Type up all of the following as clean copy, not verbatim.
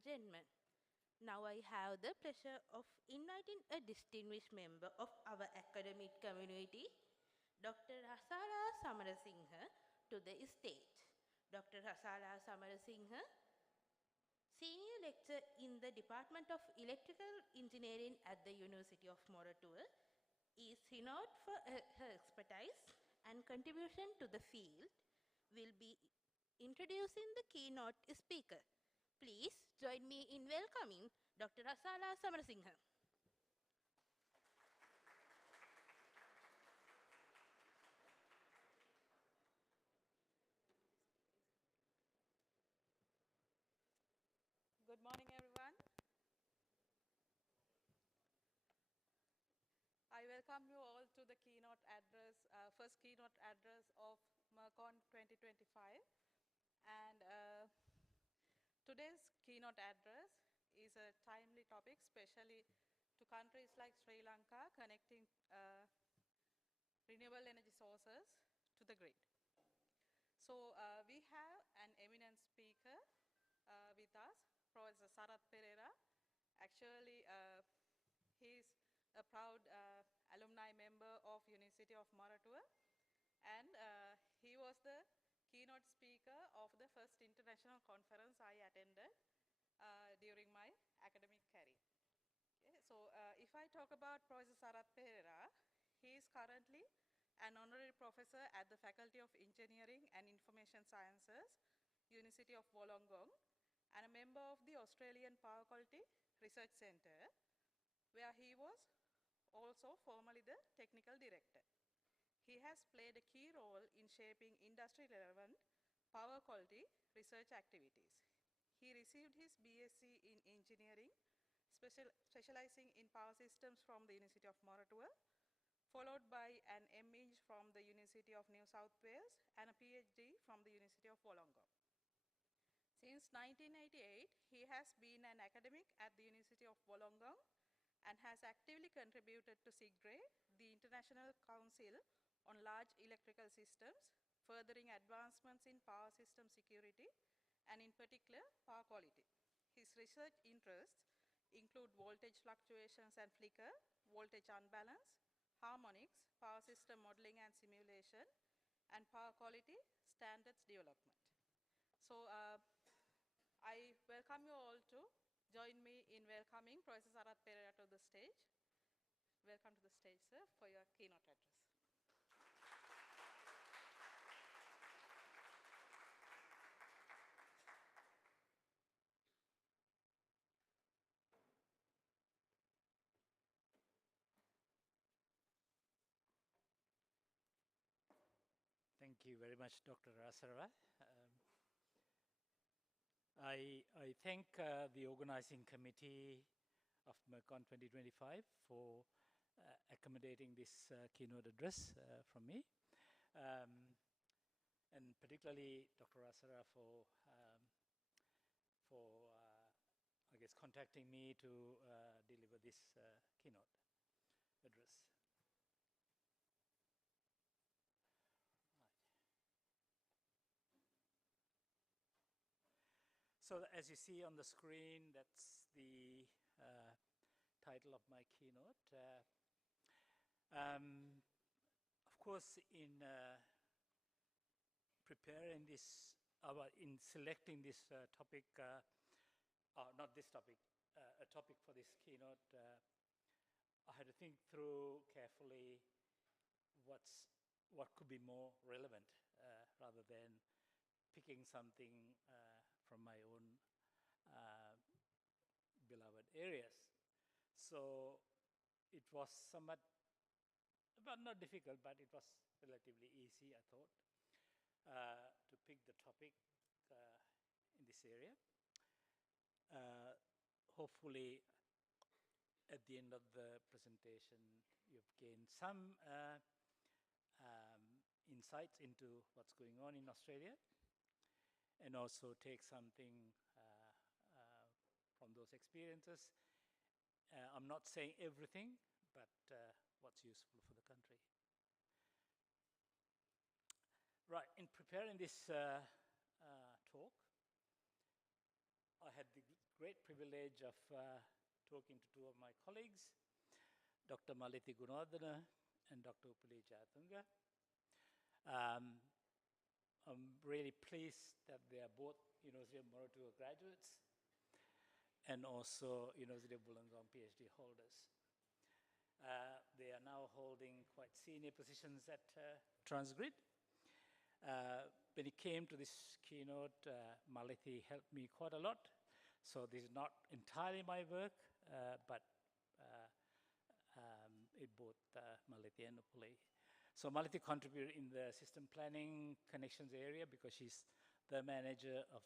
and gentlemen. Now I have the pleasure of inviting a distinguished member of our academic community, Dr. Hasala Samarasinghe, to the stage. Dr. Hasala Samarasinghe, Senior Lecturer in the Department of Electrical Engineering at the University of Moratuwa, is renowned for her expertise and contribution to the field, will be introducing the keynote speaker. Please join me in welcoming Dr. Hasala Samarasinghe. Good morning, everyone. I welcome you all to the keynote address, first keynote address of MERCon 2025. And today's keynote address is a timely topic, especially to countries like Sri Lanka, connecting renewable energy sources to the grid. So we have an eminent speaker with us, Professor Sarath Pereira. Actually, he's a proud alumni member of University of Moratuwa, and he was the keynote speaker of the first international conference I attended during my academic career. Okay, so if I talk about Professor Sarath Pereira, he is currently an honorary professor at the Faculty of Engineering and Information Sciences, University of Wollongong, and a member of the Australian Power Quality Research Centre, where he was also formerly the technical director. He has played a key role in shaping industry-relevant power quality research activities. He received his BSc in engineering, specializing in power systems from the University of Moratuwa, followed by an ME from the University of New South Wales and a PhD from the University of Wollongong. Since 1988, he has been an academic at the University of Wollongong and has actively contributed to SIGRE, the International Council on Large Electrical Systems, furthering advancements in power system security and in particular power quality. His research interests include voltage fluctuations and flicker, voltage unbalance, harmonics, power system modeling and simulation, and power quality standards development. So I welcome you all to join me in welcoming Professor Sarath Pereira to the stage. Welcome to the stage, sir, for your keynote address. Thank you very much, Dr. Asara. I thank the organizing committee of MERCon 2025 for accommodating this keynote address from me, and particularly Dr. Asara for I guess, contacting me to deliver this keynote address. So as you see on the screen, that's the title of my keynote. Of course, in preparing this, in selecting this topic, not this topic, a topic for this keynote, I had to think through carefully what could be more relevant rather than picking something from my own beloved areas. So it was somewhat, well, not difficult, but it was relatively easy, I thought, to pick the topic in this area. Hopefully, at the end of the presentation, you've gained some insights into what's going on in Australia, and also take something from those experiences. I'm not saying everything, but what's useful for the country. Right, in preparing this talk, I had the great privilege of talking to two of my colleagues, Dr. Malithi Gunawardena and Dr. Upali Jayatunga. I'm really pleased that they are both University of Moratuwa graduates and also University of Wollongong PhD holders. They are now holding quite senior positions at Transgrid. When it came to this keynote, Malithi helped me quite a lot. So this is not entirely my work, but it both Malithi and Upali. So Malithi contributed in the system planning connections area because she's the manager of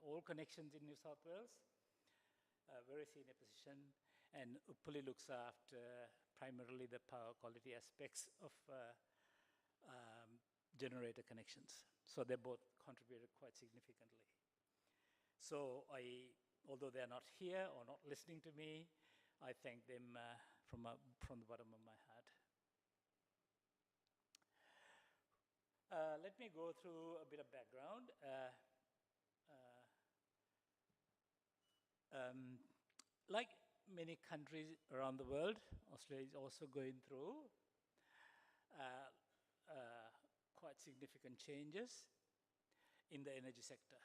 all connections in New South Wales, a very senior position. And Upali looks after primarily the power quality aspects of generator connections. So they both contributed quite significantly. So although they're not here or not listening to me, I thank them from the bottom of my heart. Let me go through a bit of background. Like many countries around the world, Australia is also going through quite significant changes in the energy sector.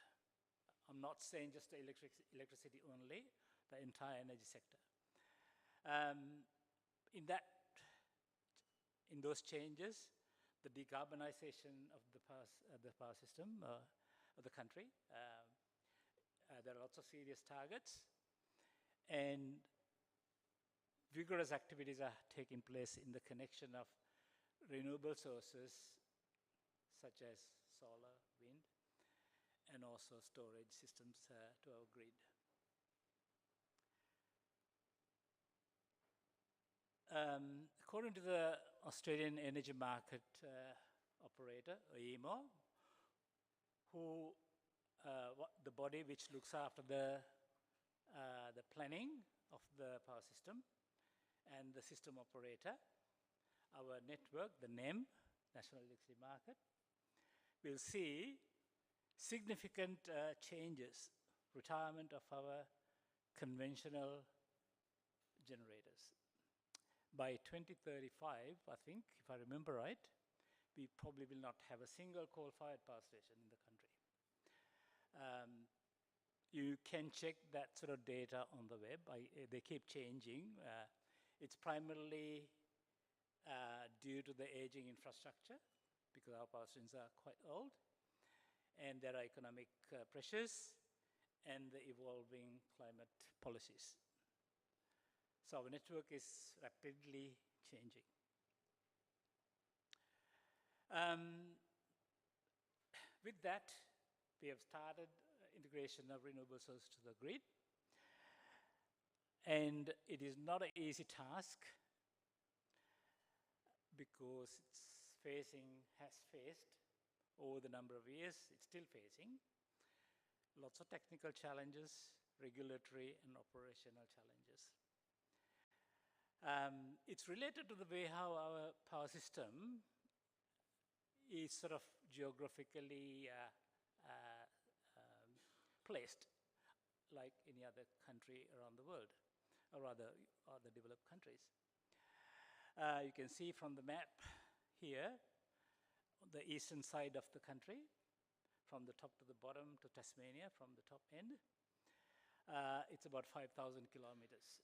I'm not saying just the electricity only, the entire energy sector. In those changes, the decarbonization of the power system of the country, there are lots of serious targets, and vigorous activities are taking place in the connection of renewable sources such as solar, wind, and also storage systems to our grid. According to the Australian Energy Market Operator, AEMO, the body which looks after the planning of the power system and the system operator, our network, the NEM, National Electricity Market, will see significant changes, retirement of our conventional generators. By 2035, I think, if I remember right, we probably will not have a single coal-fired power station in the country. You can check that sort of data on the web. They keep changing. It's primarily due to the aging infrastructure, because our power stations are quite old, and there are economic pressures and the evolving climate policies. So our network is rapidly changing. With that, we have started integration of renewable sources to the grid. And it is not an easy task because has faced over the number of years, it's still facing lots of technical challenges, regulatory and operational challenges. It's related to the way how our power system is sort of geographically placed like any other country around the world, or rather other developed countries. You can see from the map here, the eastern side of the country, from the top to the bottom to Tasmania, from the top end. It's about 5,000 kilometers.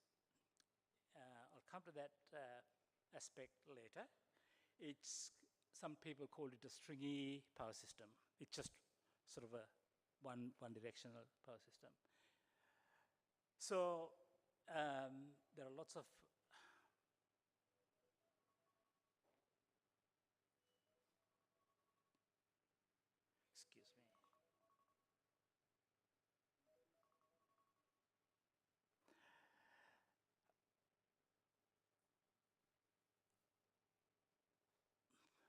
I'll come to that aspect later. Some people call it a stringy power system. It's just sort of a one-directional power system. So there are lots of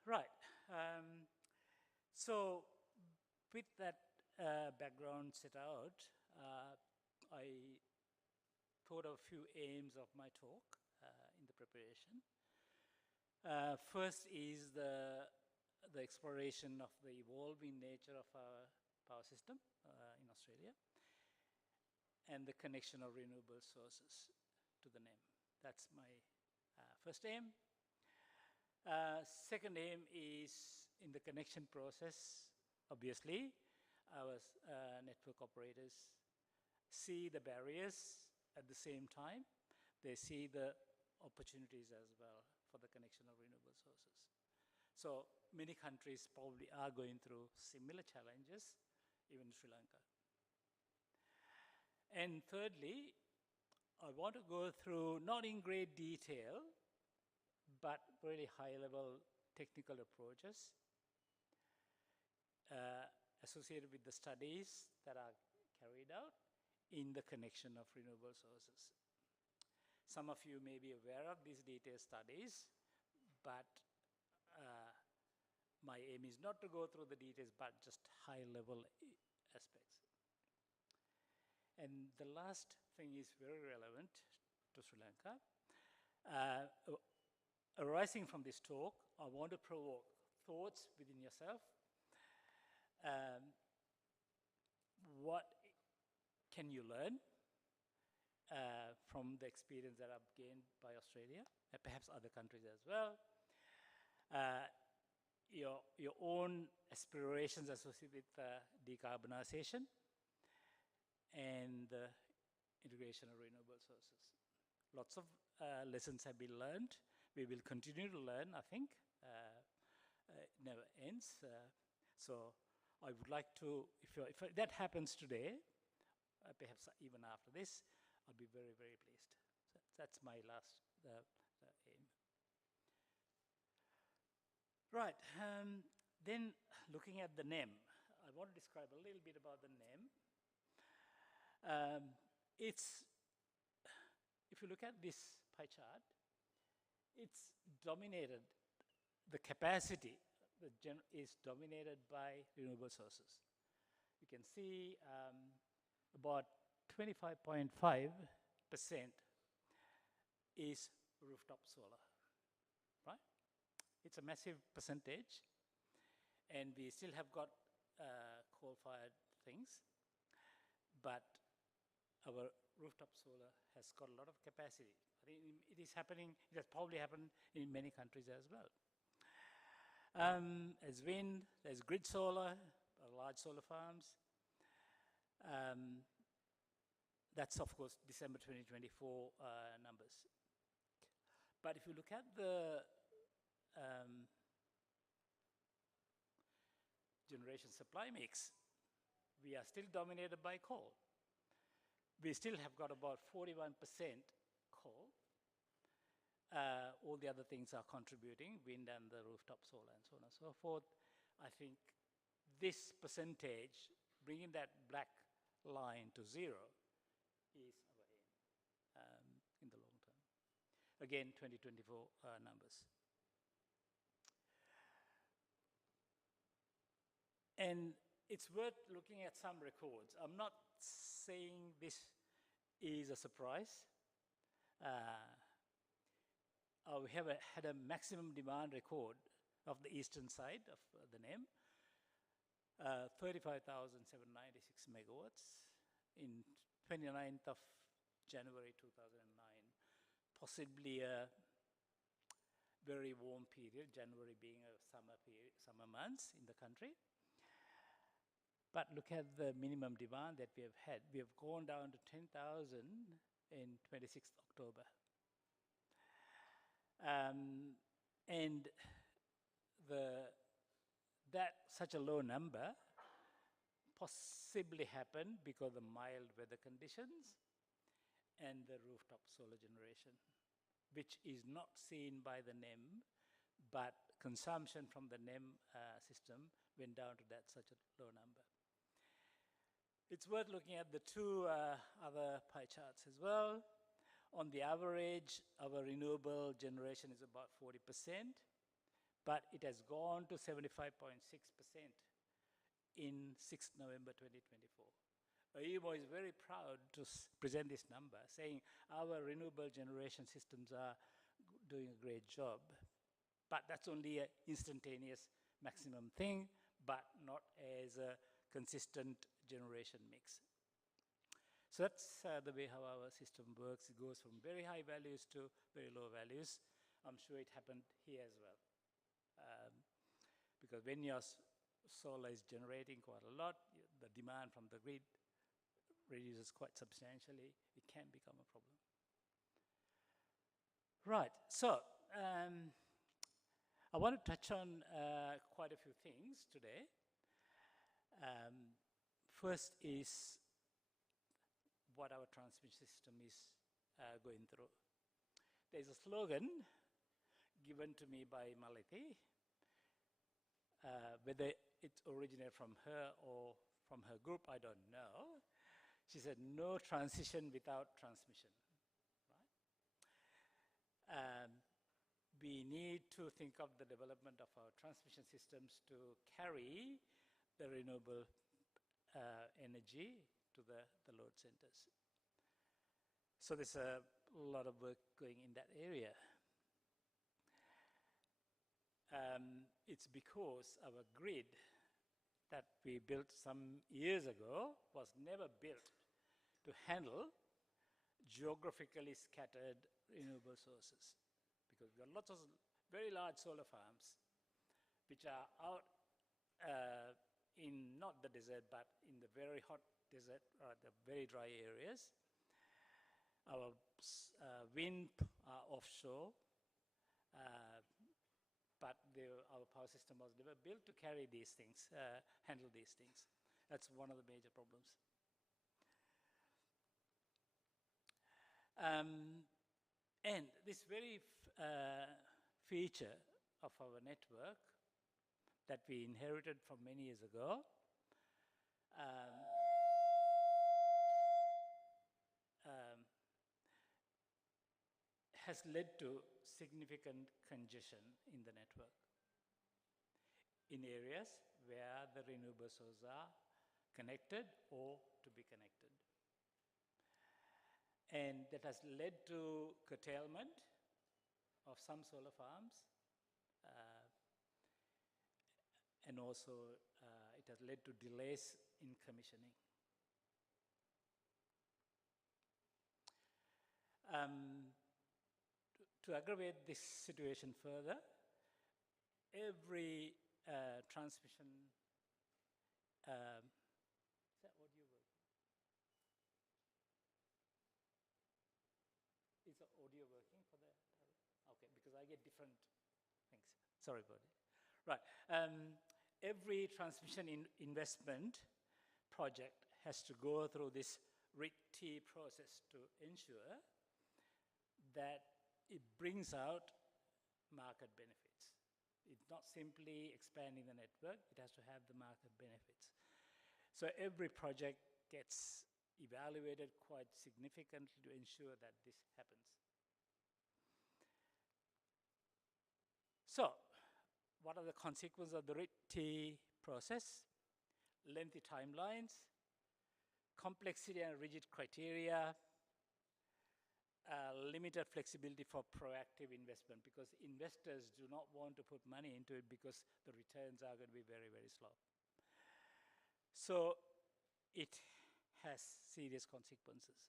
Right. So with that background set out, I thought of a few aims of my talk in the preparation. First is the exploration of the evolving nature of our power system in Australia. and the connection of renewable sources to the NEM. That's my first aim. Second aim is in the connection process, obviously, our network operators see the barriers at the same time. They see the opportunities as well for the connection of renewable sources. So many countries probably are going through similar challenges, even Sri Lanka. And thirdly, I want to go through, not in great detail, but really high-level technical approaches associated with the studies that are carried out in the connection of renewable sources. Some of you may be aware of these detailed studies, but my aim is not to go through the details, but just high-level aspects. And the last thing is very relevant to Sri Lanka. Arising from this talk, I want to provoke thoughts within yourself. What can you learn from the experience that I've gained by Australia, and perhaps other countries as well? Your own aspirations associated with decarbonisation and the integration of renewable sources. Lots of lessons have been learned. We will continue to learn, I think. It never ends. So I would like to, if that happens today, perhaps even after this, I'll be very, very pleased. So that's my last aim. Right, then looking at the NEM, I want to describe a little bit about the NEM. If you look at this pie chart, it's dominated, the capacity is dominated by renewable sources. You can see about 25.5% is rooftop solar, right? It's a massive percentage, and we still have got coal-fired things, but our rooftop solar has got a lot of capacity. I think it is happening, it has probably happened in many countries as well. As wind, there's grid solar, large solar farms. That's, of course, December 2024 numbers. But if you look at the generation supply mix, we are still dominated by coal. We still have got about 41% coal. All the other things are contributing, wind and the rooftop solar and so on and so forth. I think this percentage, bringing that black line to zero, is our aim in the long term. Again, 2024 numbers. And it's worth looking at some records. I'm not saying this is a surprise. We have had a maximum demand record of the eastern side of the NEM, 35,796 megawatts in 29th of January 2009, possibly a very warm period, January being a summer months in the country. But look at the minimum demand that we have had. We have gone down to 10,000 in 26th October. And that such a low number possibly happened because of the mild weather conditions and the rooftop solar generation, which is not seen by the NEM, but consumption from the NEM system went down to such a low number. It's worth looking at the two other pie charts as well. On the average, our renewable generation is about 40%, but it has gone to 75.6% in 6th November 2024. AEMO is very proud to present this number, saying our renewable generation systems are doing a great job. But that's only an instantaneous maximum thing, but not as a consistent generation mix. So that's the way how our system works. It goes from very high values to very low values. I'm sure it happened here as well. Because when your solar is generating quite a lot, the demand from the grid reduces quite substantially. It can become a problem. Right, so I want to touch on quite a few things today. First is what our transmission system is going through. There's a slogan given to me by Maliti, whether it originated from her or from her group, I don't know. She said, no transition without transmission. Right? We need to think of the development of our transmission systems to carry the renewable energy to the load centers. So there's a lot of work going in that area. It's because our grid that we built some years ago was never built to handle geographically scattered renewable sources. Because we've got lots of very large solar farms which are out in not the desert but in the very hot desert or the very dry areas. Our wind are offshore, but our power system was never built to carry these things, handle these things. That's one of the major problems. And this very feature of our network that we inherited from many years ago has led to significant congestion in the network in areas where the renewable sources are connected or to be connected. And that has led to curtailment of some solar farms, and also it has led to delays in commissioning. To aggravate this situation further, every transmission, is that audio working? Is the audio working for the, okay, because I get different things. Sorry about it. Right, every transmission investment project has to go through this RIT process to ensure that it brings out market benefits. It's not simply expanding the network, it has to have the market benefits. So every project gets evaluated quite significantly to ensure that this happens. So, what are the consequences of the RIT process? Lengthy timelines, complexity and rigid criteria, limited flexibility for proactive investment, because investors do not want to put money into it because the returns are going to be very, very slow. So it has serious consequences.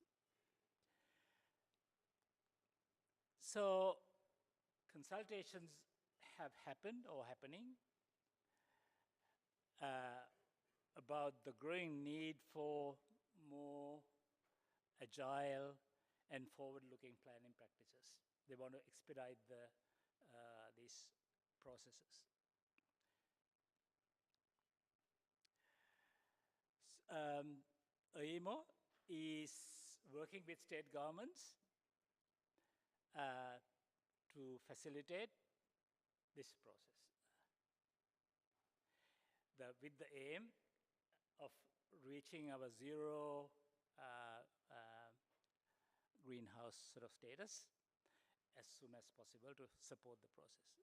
So consultations have happened or happening about the growing need for more agile and forward-looking planning practices. They want to expedite these processes. AEMO is working with state governments to facilitate this process. With the aim of reaching our zero greenhouse sort of status as soon as possible to support the process.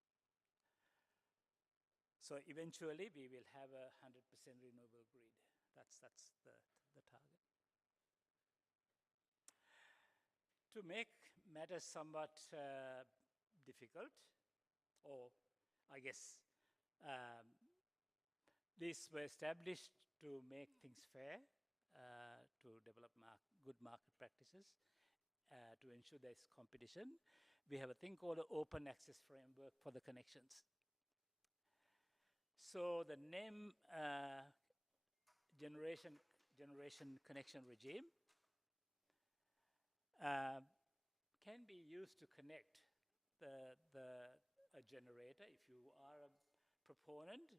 So eventually we will have a 100% renewable grid. That's the target. To make matters somewhat difficult, or I guess these were established to make things fair, to develop good market practices to ensure there's competition. We have a thing called an open access framework for the connections. So the NEM generation connection regime can be used to connect a generator. If you are a proponent,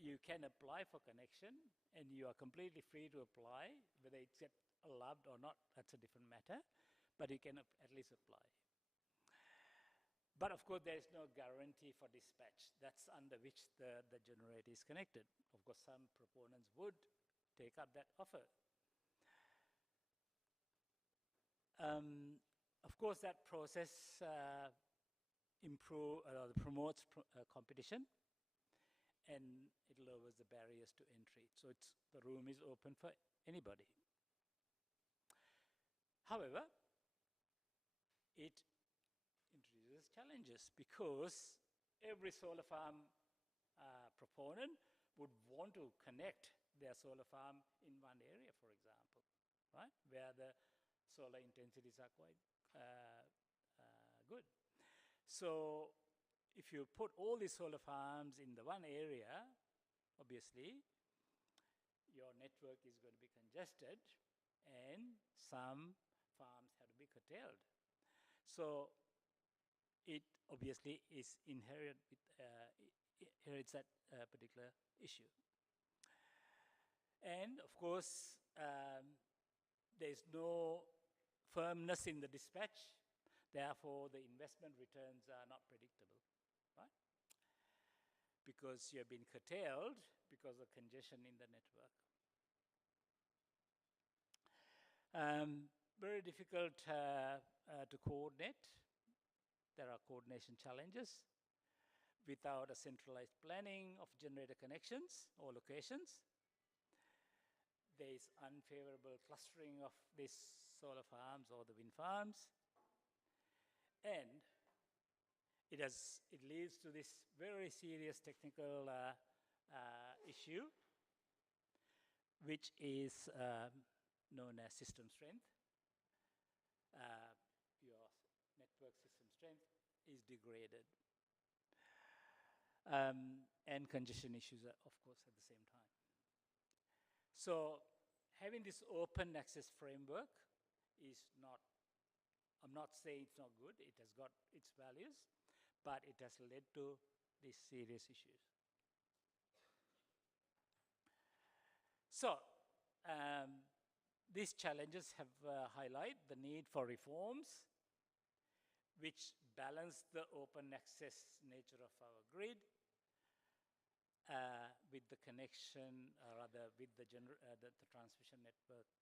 you can apply for connection, and you are completely free to apply. Whether it's allowed or not, that's a different matter, but you can at least apply. But of course, there is no guarantee for dispatch. That's under which the generator is connected. Of course, some proponents would take up that offer. Of course, that process promotes competition, and it lowers the barriers to entry. So the room is open for anybody. However, it introduces challenges because every solar farm proponent would want to connect their solar farm in one area, for example, right, where the solar intensities are quite good. So if you put all these solar farms in the one area, obviously your network is going to be congested and some farms have to be curtailed. So it obviously is inherits that particular issue. And of course, there's no firmness in the dispatch. Therefore, the investment returns are not predictable, right? Because you have been curtailed because of congestion in the network. Very difficult to coordinate. There are coordination challenges without a centralized planning of generator connections or locations. There is unfavorable clustering of these solar farms or the wind farms. And it leads to this very serious technical issue, which is known as system strength. Your network system strength is degraded. And congestion issues are, of course, at the same time. So having this open access framework is not, I'm not saying it's not good, it has got its values, but it has led to these serious issues. So these challenges have highlighted the need for reforms which balance the open access nature of our grid with the connection, or rather with the transmission network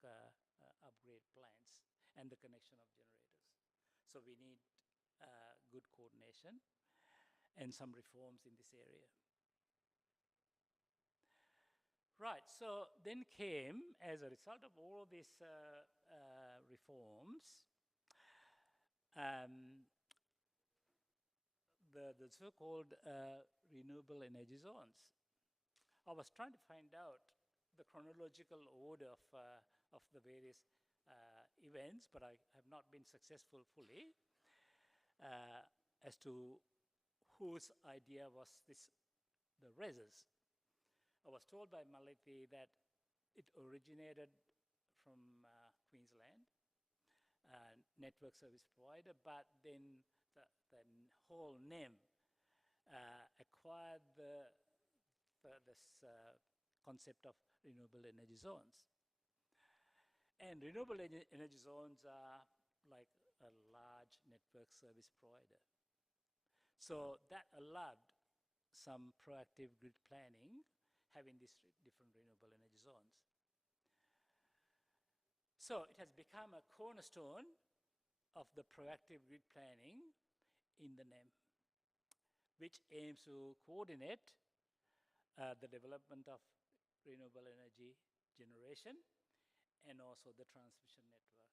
upgrade plans and the connection of generators. So we need good coordination and some reforms in this area. Right, so then came, as a result of all of these reforms, the so-called renewable energy zones. I was trying to find out the chronological order of the various events, but I have not been successful fully as to whose idea was the RESs. I was told by Malathi that it originated from Queensland, network service provider, but then the whole NEM acquired this concept of renewable energy zones. And renewable energy zones are like a large network service provider. So that allowed some proactive grid planning, having these different renewable energy zones. So it has become a cornerstone of the proactive grid planning in the NEM, which aims to coordinate the development of renewable energy generation and also the transmission network.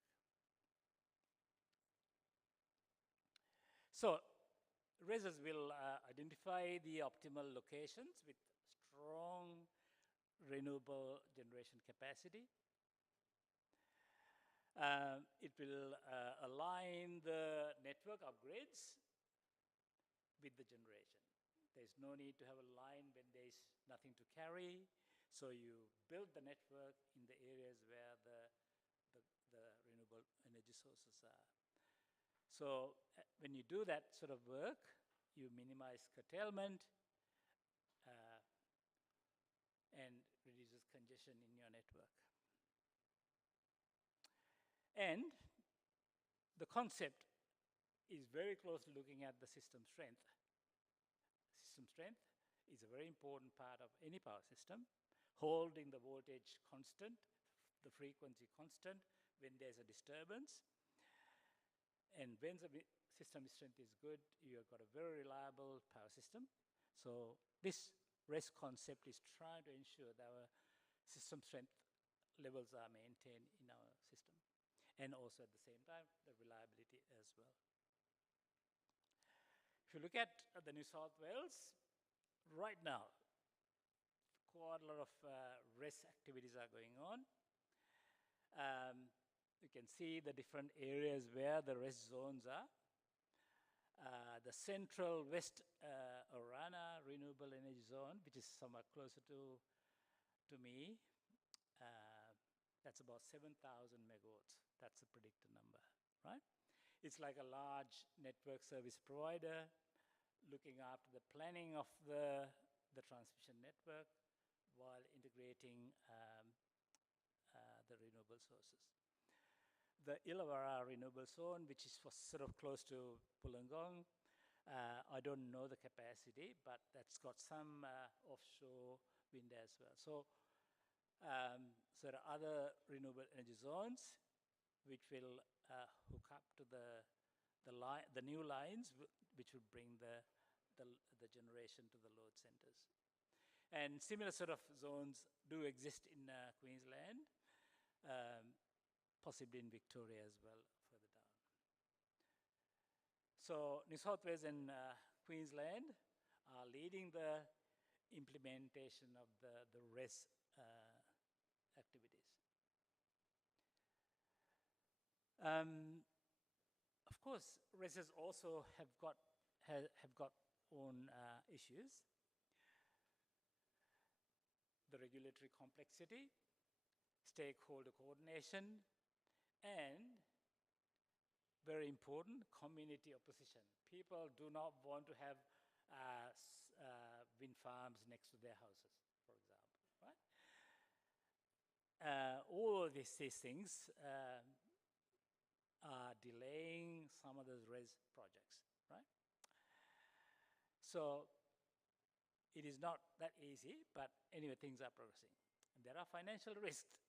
So RESs will identify the optimal locations with strong renewable generation capacity It will align the network upgrades with the generation. There's no need to have a line when there's nothing to carry. So you build the network in the areas where the renewable energy sources are. So when you do that sort of work, you minimize curtailment uh, and reduces congestion in your network. And the concept is very closely looking at the system strength. System strength is a very important part of any power system, holding the voltage constant, the frequency constant when there's a disturbance. And when the system strength is good, you've got a very reliable power system. So this REST concept is trying to ensure that our system strength levels are maintained in our system. And also at the same time, the reliability as well. If you look at the New South Wales, right now, quite a lot of REST activities are going on. You can see the different areas where the REST zones are. The Central West Orana Renewable Energy Zone, which is somewhat closer to me, that's about 7,000 megawatts. That's a predicted number, right? It's like a large network service provider looking after the planning of the transmission network while integrating the renewable sources. The Illawarra Renewable Zone, which is sort of close to Wollongong, I don't know the capacity, but that's got some offshore wind as well. So there are other renewable energy zones which will hook up to the new lines, which will bring the generation to the load centers. And similar sort of zones do exist in Queensland, possibly in Victoria as well, further down. So New South Wales and Queensland are leading the implementation of the REST activities. Of course, RESTs also have got own issues. The regulatory complexity, stakeholder coordination, and very important, community opposition. People do not want to have wind farms next to their houses, for example, right? All of these things are delaying some of those RES projects, right? So it is not that easy, but anyway, things are progressing. And there are financial risks.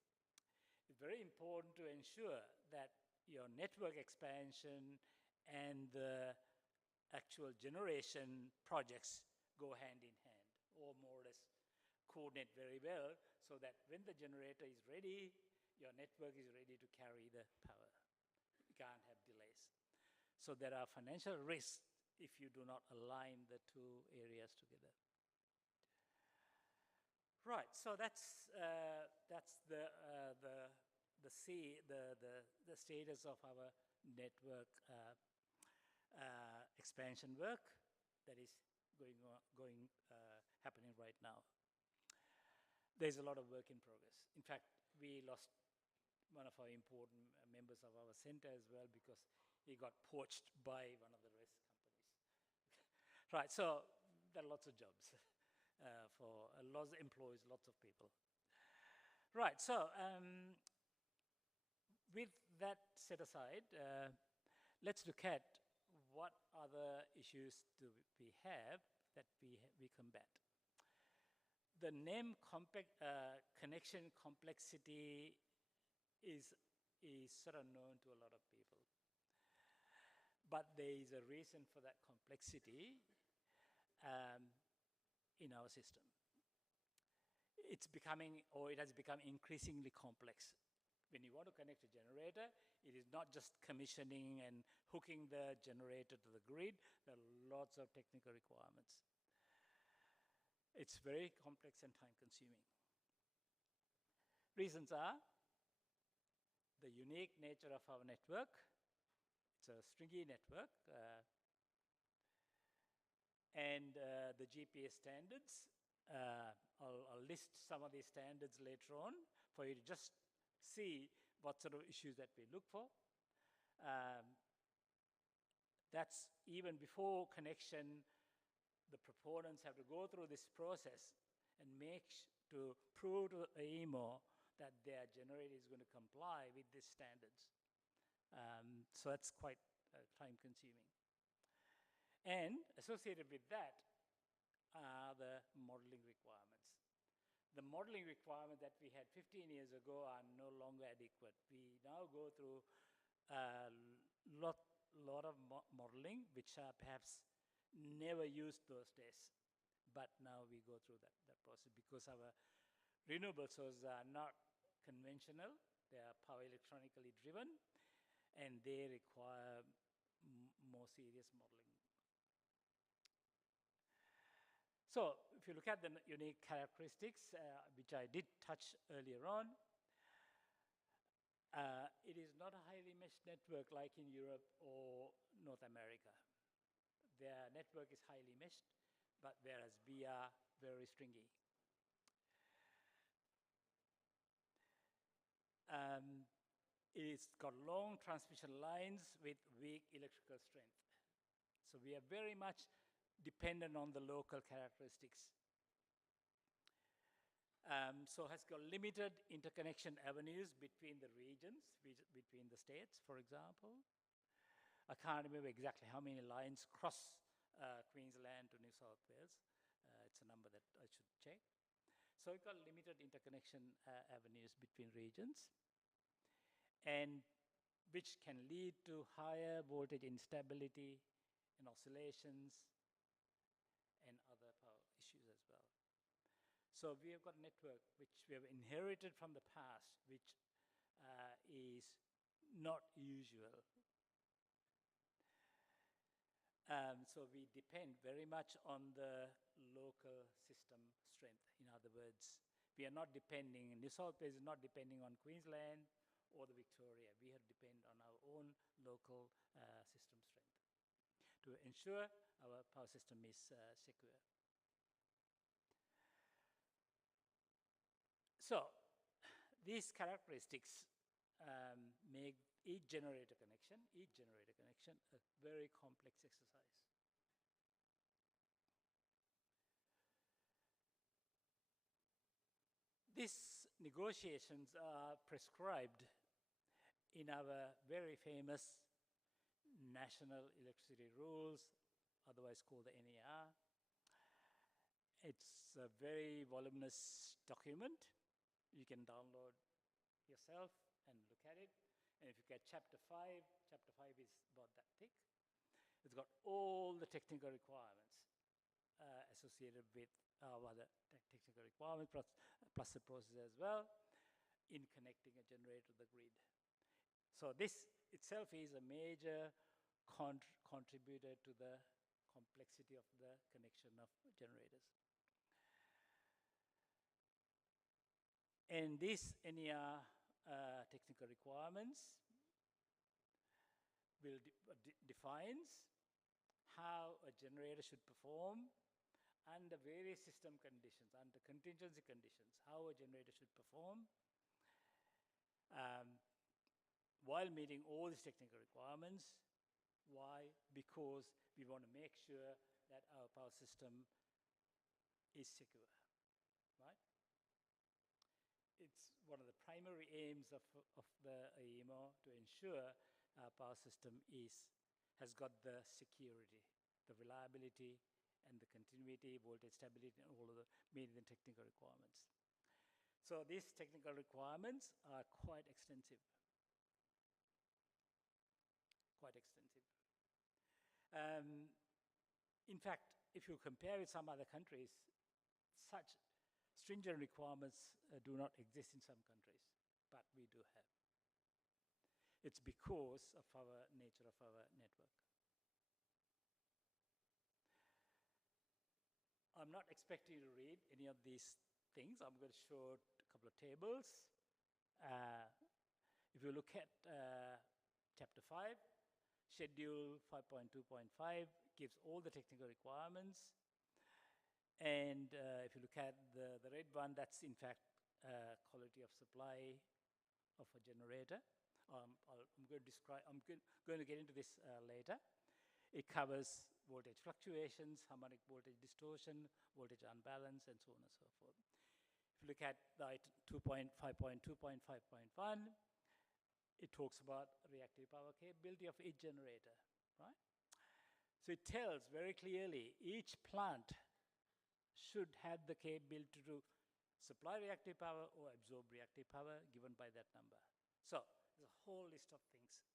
It's very important to ensure that your network expansion and the actual generation projects go hand in hand, or more or less coordinate very well, so that when the generator is ready, your network is ready to carry the power. You can't have delays. So there are financial risks if you do not align the two areas together. Right, so that's the status of our network expansion work that is happening right now. There's a lot of work in progress. In fact, we lost one of our important members of our center as well because he got poached by one of the REST companies. Right, so there are lots of jobs for lots of employees, lots of people. Right, so with that set aside, let's look at what other issues do we have that we combat. The name connection complexity is sort of known to a lot of people. But there is a reason for that complexity in our system. It's becoming, or it has become increasingly complex. When you want to connect a generator, it is not just commissioning and hooking the generator to the grid. There are lots of technical requirements. It's very complex and time-consuming. Reasons are the unique nature of our network. It's a stringy network. And the GPS standards. I'll list some of these standards later on for you to just see what sort of issues that we look for. That's even before connection, the proponents have to go through this process and to prove to AEMO that their generator is going to comply with these standards. So that's quite time consuming. And associated with that are the modeling requirements. The modeling requirements that we had 15 years ago are no longer adequate. We now go through a lot of modeling, which are perhaps never used those days. But now we go through that process because our renewable sources are not conventional. They are power electronically driven, and they require more serious modeling. So if you look at the unique characteristics, which I did touch earlier on, it is not a highly meshed network like in Europe or North America. Their network is highly meshed, but whereas we are very stringy. It's got long transmission lines with weak electrical strength. So we are very much dependent on the local characteristics. So has got limited interconnection avenues between the regions, between the states, for example. I can't remember exactly how many lines cross Queensland to New South Wales. It's a number that I should check. So we've got limited interconnection avenues between regions, and which can lead to higher voltage instability and oscillations and other power issues as well. So we have got a network which we have inherited from the past, which is not usual. So we depend very much on the local system strength. In other words, we are not depending, New South Wales is not depending on Queensland or the Victoria. We have to depend on our own local system strength to ensure our power system is secure. So these characteristics make each generator connection a very complex exercise. These negotiations are prescribed in our very famous National Electricity Rules, otherwise called the NER. It's a very voluminous document. You can download yourself and look at it. And if you get chapter 5 is about that thick. It's got all the technical requirements associated with other technical requirements, plus the process as well, in connecting a generator to the grid. So this itself is a major contributor to the complexity of the connection of generators. And these NER technical requirements will defines how a generator should perform under various system conditions, under contingency conditions, how a generator should perform while meeting all these technical requirements. Why? Because we want to make sure that our power system is secure, right? It's one of the primary aims of the AEMO to ensure our power system has got the security, the reliability, and the continuity, voltage stability, and all of the meeting the technical requirements. So these technical requirements are quite extensive. Quite extensive. In fact, if you compare with some other countries, such stringent requirements do not exist in some countries, but we do have. It's because of our nature of our network. I'm not expecting you to read any of these things. I'm going to show a couple of tables. If you look at Chapter 5, Schedule 5.2.5 gives all the technical requirements. And if you look at the red one, that's in fact quality of supply of a generator. I'm going to get into this later. It covers voltage fluctuations, harmonic voltage distortion, voltage unbalance, and so on and so forth. If you look at the 5.2.5.1, it talks about reactive power capability of each generator, right? So it tells very clearly each plant should have the capability to supply reactive power or absorb reactive power given by that number. So there's a whole list of things.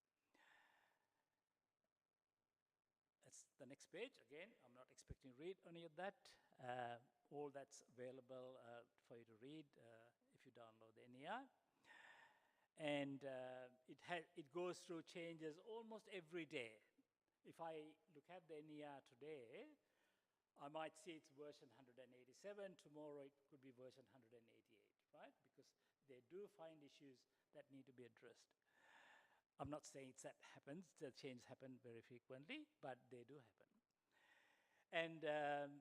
That's the next page. Again, I'm not expecting to read any of that. All that's available for you to read if you download the NER. And it goes through changes almost every day. If I look at the NER today, I might see it's version 187. Tomorrow it could be version 188, right? Because they do find issues that need to be addressed. I'm not saying that happens, the changes happen very frequently, but they do happen. And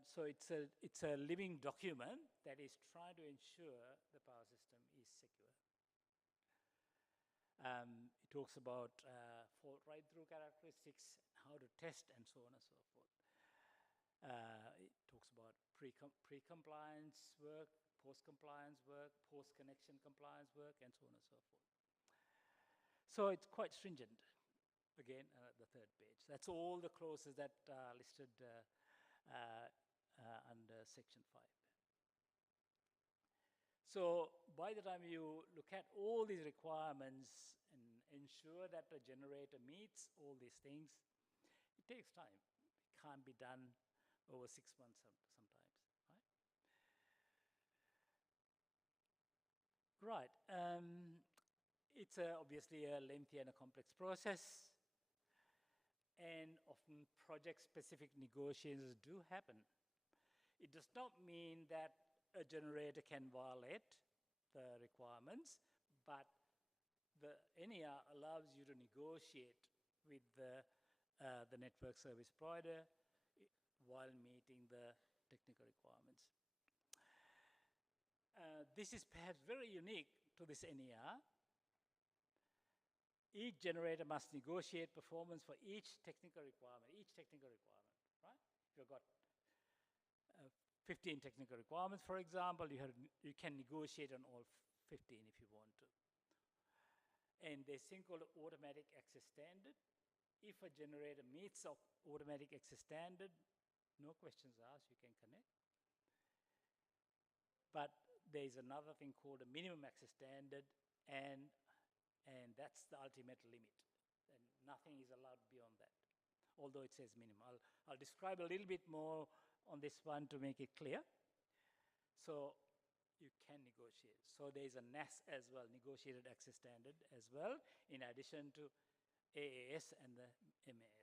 so it's a living document that is trying to ensure the power system is secure. It talks about fault right-through characteristics, how to test, and so on and so forth. It talks about pre-compliance work, post-compliance work, post-connection compliance work, and so on and so forth. So it's quite stringent. Again, the third page. That's all the clauses that are listed under Section 5. So by the time you look at all these requirements and ensure that the generator meets all these things, it takes time. It can't be done over 6 months sometimes, right? Right. It's obviously a lengthy and a complex process, and often project-specific negotiations do happen. It does not mean that a generator can violate the requirements, but the NER allows you to negotiate with the network service provider while meeting the technical requirements. This is perhaps very unique to this NER. Each generator must negotiate performance for each technical requirement, right? If you've got 15 technical requirements, for example, you can negotiate on all 15 if you want to. And there's a thing called automatic access standard. If a generator meets the automatic access standard, no questions asked, you can connect. But there's another thing called a minimum access standard, and that's the ultimate limit. And nothing is allowed beyond that, although it says minimum. I'll describe a little bit more on this one to make it clear. So you can negotiate. So there's a NAS as well, negotiated access standard as well, in addition to AAS and the MAS.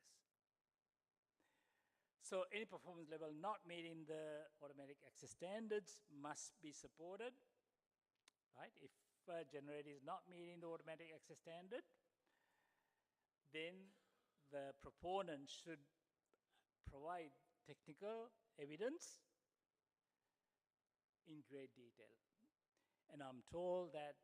So any performance level not meeting the automatic access standards must be supported, right? If a generator is not meeting the automatic access standard, then the proponent should provide technical evidence in great detail. And I'm told that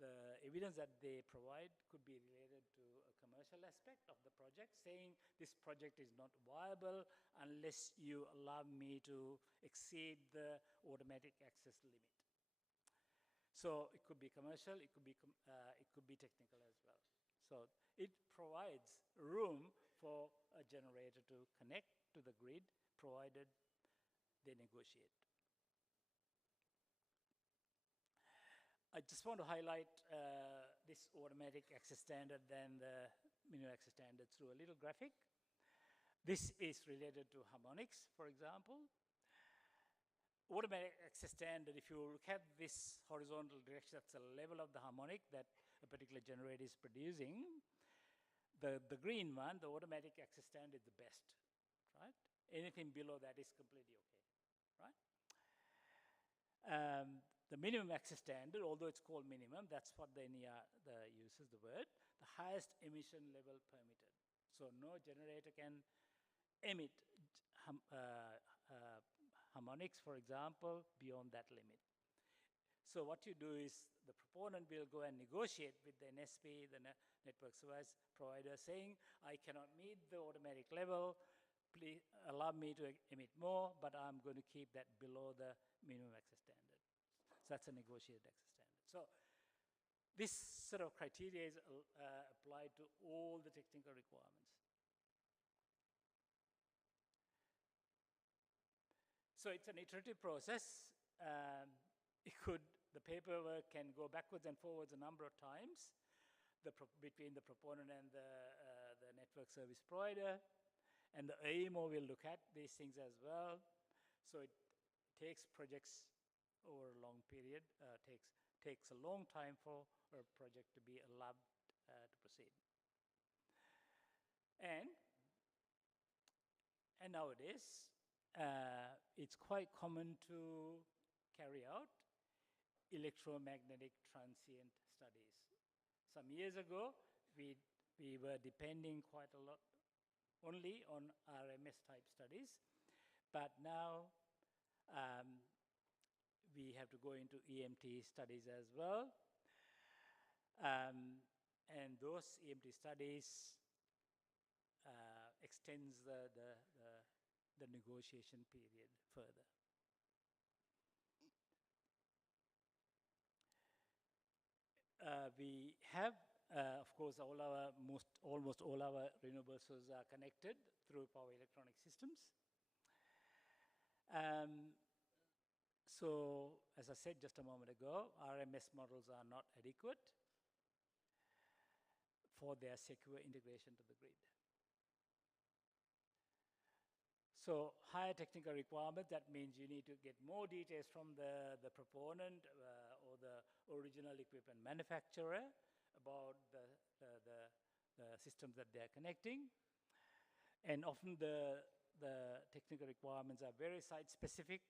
the evidence that they provide could be related to a commercial aspect of the project, saying this project is not viable unless you allow me to exceed the automatic access limit. So it could be commercial, it could be technical as well. So it provides room for a generator to connect to the grid, provided they negotiate. I just want to highlight this automatic access standard and the minimum access standard through a little graphic. This is related to harmonics, for example. Automatic access standard, if you look at this horizontal direction, that's the level of the harmonic that a particular generator is producing. The green one, the automatic access standard, is the best, right? Anything below that is completely okay, right? the minimum access standard, although it's called minimum, that's what the NER uses the word, the highest emission level permitted. So no generator can emit harmonics, for example, beyond that limit. So what you do is the proponent will go and negotiate with the NSP, the network service provider, saying, I cannot meet the automatic level, please allow me to emit more, but I'm going to keep that below the minimum access standard. So that's a negotiated access standard. So this sort of criteria is applied to all the technical requirements. So it's an iterative process. The paperwork can go backwards and forwards a number of times between the proponent and the network service provider. And the AEMO will look at these things as well. So it takes projects over a long period, takes a long time for a project to be allowed to proceed. And nowadays, it's quite common to carry out electromagnetic transient studies. Some years ago, we were depending quite a lot only on RMS type studies, but now we have to go into EMT studies as well. And those EMT studies extends the negotiation period further. We have, of course, almost all our renewable sources are connected through power electronic systems. So, as I said just a moment ago, RMS models are not adequate for their secure integration to the grid. So higher technical requirements, that means you need to get more details from the proponent or the original equipment manufacturer about the systems that they are connecting. And often the technical requirements are very site-specific.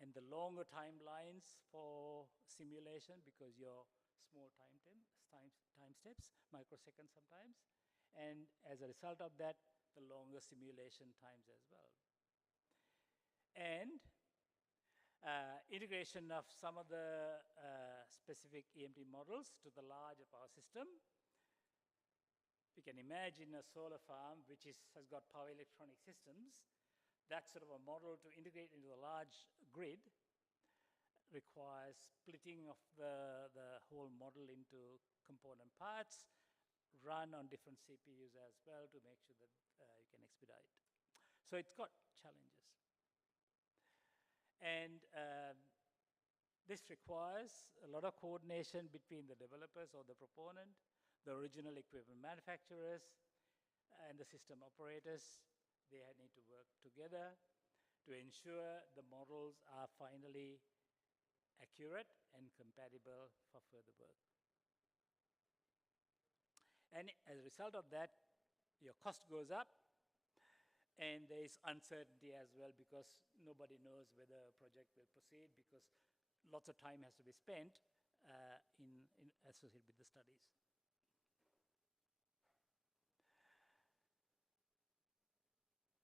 And the longer timelines for simulation, because your small time steps, microseconds sometimes. And as a result of that, the longer simulation times as well. And integration of some of the specific EMT models to the larger power system. We can imagine a solar farm which has got power electronic systems. That sort of a model to integrate into the large grid requires splitting of the whole model into component parts, run on different CPUs as well to make sure that you can expedite. So it's got challenges. And this requires a lot of coordination between the developers or the proponent, the original equipment manufacturers, and the system operators. They need to work together to ensure the models are finally accurate and compatible for further work. And as a result of that, your cost goes up, and there is uncertainty as well because nobody knows whether a project will proceed because lots of time has to be spent associated with the studies.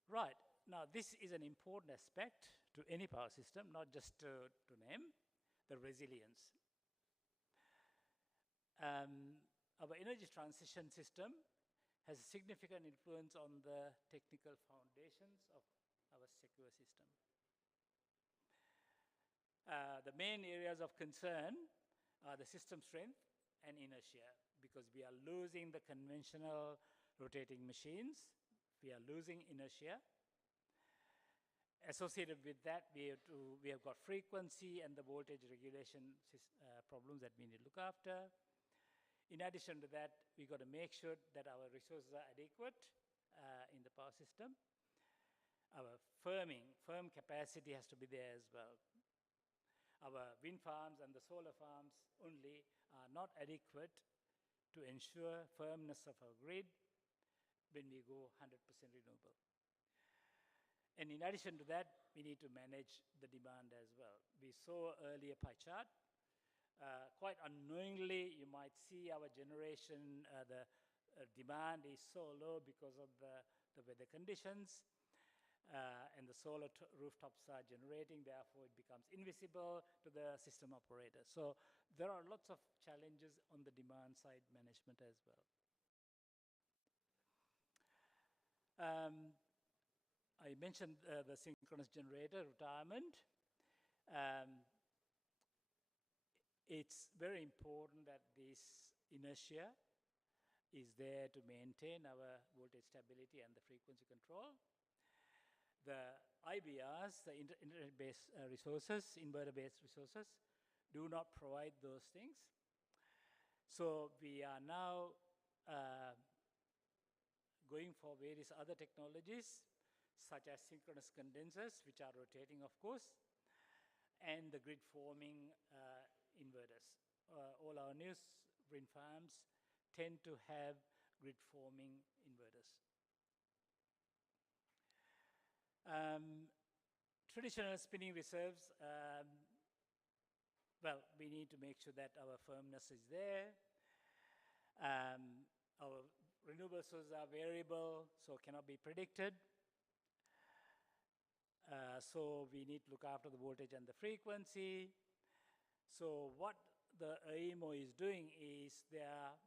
Right, now this is an important aspect to any power system, not just to name, the resilience. Our energy transition system has a significant influence on the technical foundations of our secure system. The main areas of concern are the system strength and inertia, because we are losing the conventional rotating machines, we are losing inertia. Associated with that, we have got frequency and the voltage regulation problems that we need to look after. In addition to that, we've got to make sure that our resources are adequate in the power system. Our firm capacity has to be there as well. Our wind farms and the solar farms only are not adequate to ensure firmness of our grid when we go 100% renewable. And in addition to that, we need to manage the demand as well. We saw earlier pie chart. Quite unknowingly, you might see our generation, the demand is so low because of the weather conditions. And the solar rooftops are generating, therefore it becomes invisible to the system operator. So there are lots of challenges on the demand side management as well. I mentioned the synchronous generator retirement. It's very important that this inertia is there to maintain our voltage stability and the frequency control. The IBRs, the internet-based resources, inverter-based resources, do not provide those things. So we are now going for various other technologies, such as synchronous condensers, which are rotating, of course, and the grid-forming inverters. All our new wind farms tend to have grid-forming inverters. Traditional spinning reserves, well, we need to make sure that our firmness is there. Our renewable sources are variable, so cannot be predicted. So we need to look after the voltage and the frequency. So what the AEMO is doing is they are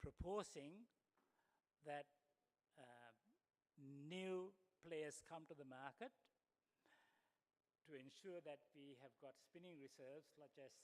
proposing that new players come to the market to ensure that we have got spinning reserves, such as